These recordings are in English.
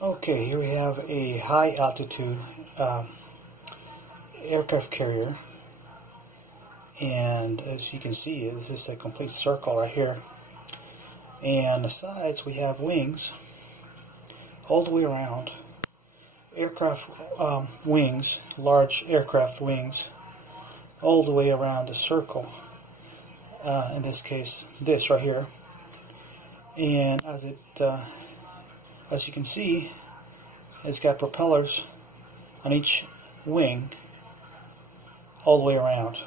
Okay, here we have a high altitude aircraft carrier, and as you can see, this is a complete circle right here. And on the sides we have wings all the way around. Aircraft wings, large aircraft wings, all the way around the circle. In this case, this right here. And as you can see, it's got propellers on each wing all the way around.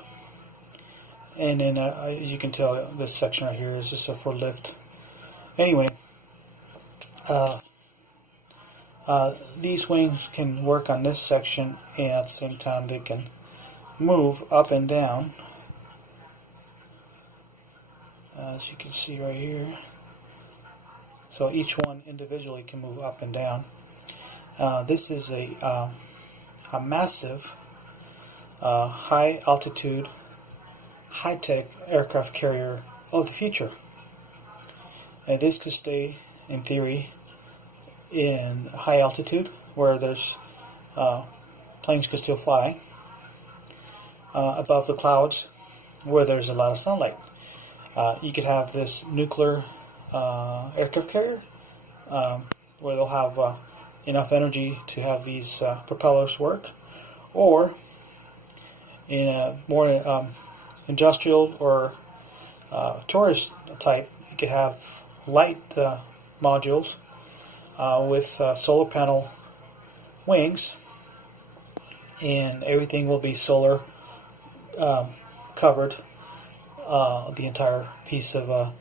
And then, as you can tell, this section right here is just for lift. Anyway, these wings can work on this section, and at the same time they can move up and down, as you can see right here. So each one individually can move up and down. This is a massive, high altitude, high-tech aircraft carrier of the future. And this could stay, in theory, in high altitude where there's planes could still fly, above the clouds where there's a lot of sunlight. You could have this nuclear aircraft carrier where they'll have enough energy to have these propellers work, or in a more industrial or tourist type, you could have light modules with solar panel wings, and everything will be solar covered, the entire piece of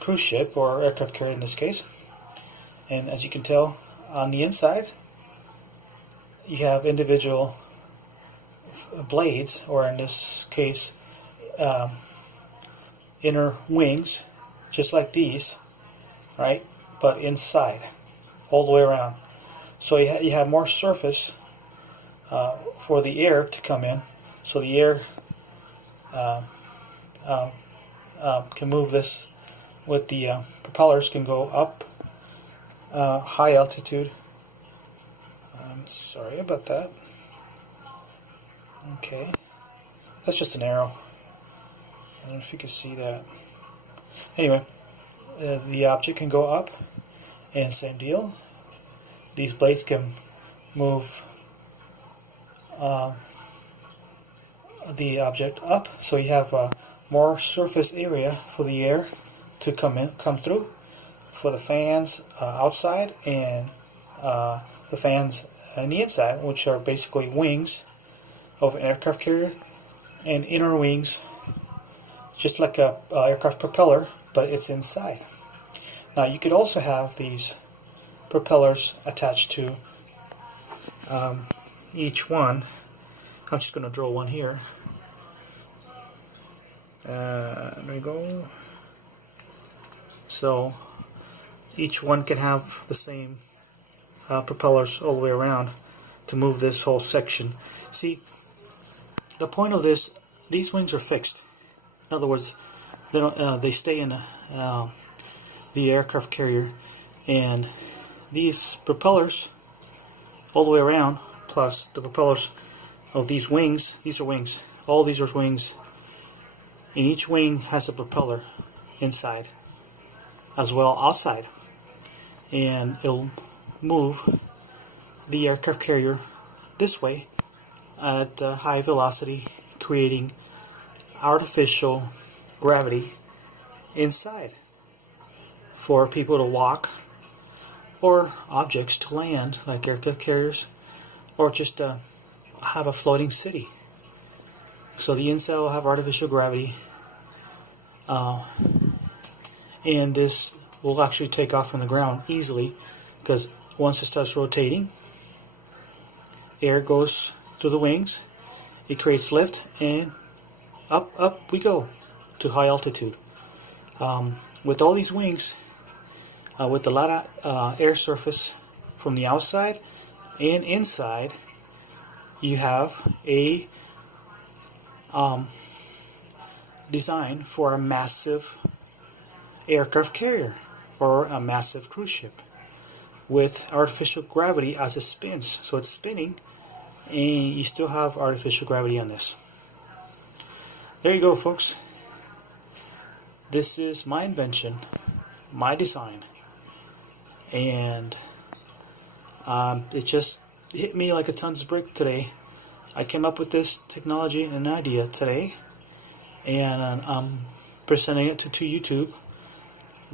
cruise ship or aircraft carrier in this case. And as you can tell, on the inside you have individual blades, or in this case inner wings, just like these, right, but inside all the way around. So you have more surface for the air to come in, so the air can move this with the propellers, can go up high altitude. I'm sorry about that. Okay, that's just an arrow. I don't know if you can see that. Anyway, the object can go up, and same deal. These blades can move the object up, so you have more surface area for the air to come through, for the fans outside, and the fans on the inside, which are basically wings of an aircraft carrier, and inner wings, just like a aircraft propeller, but it's inside. Now you could also have these propellers attached to each one. I'm just going to draw one here. There we go. So each one can have the same propellers all the way around to move this whole section. See, the point of this, these wings are fixed. In other words, they don't. They stay in the aircraft carrier, and these propellers all the way around, plus the propellers of these wings. These are wings. All these are wings, and each wing has a propeller inside as well outside, and it'll move the aircraft carrier this way at high velocity, creating artificial gravity inside for people to walk, or objects to land, like aircraft carriers, or just have a floating city. So the inside will have artificial gravity, and this will actually take off from the ground easily, because once it starts rotating, air goes through the wings, it creates lift, and up we go to high altitude. With all these wings, with a lot of air surface from the outside and inside, you have a design for a massive aircraft carrier. or a massive cruise ship with artificial gravity as it spins. So it's spinning and you still have artificial gravity on this. There you go, folks. This is my invention, my design, and it just hit me like a tons of brick today. I came up with this technology and an idea today, and I'm presenting it to YouTube.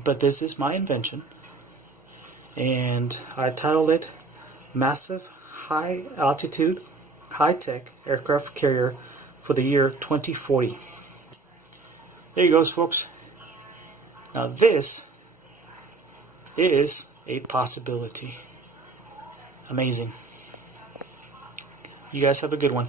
But this is my invention, and I titled it Massive High Altitude High Tech Aircraft Carrier for the year 2040. There you go, folks. Now this is a possibility. Amazing. You guys have a good one.